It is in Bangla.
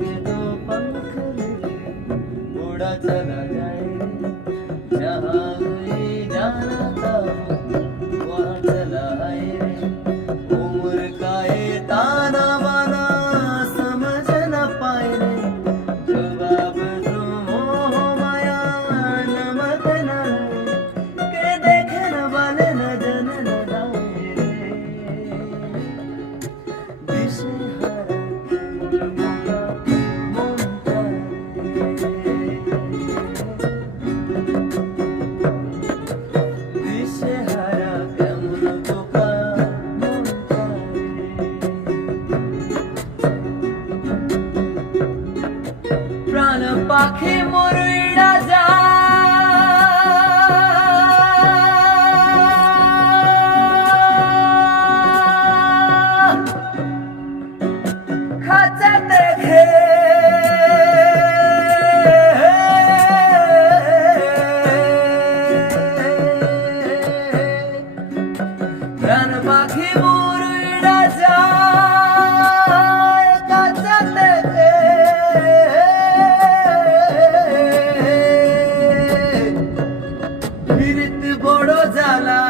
के दो पंख लेके उड़ा चला जाए जहाँ कोई जाना था वहाँ चला आए रे। उम्र का ये ताना बाना समझ न पाए रे। जवाब दो मोह माया नमक न के देखने वाले न जन न जाए रे। दिशेहारा প্রাণ পাখি মরুইড়া যা খাঁচা দেখে প্রাণ পাখি মরুইড়া যা খাঁচা দেখে বড় জ্বালা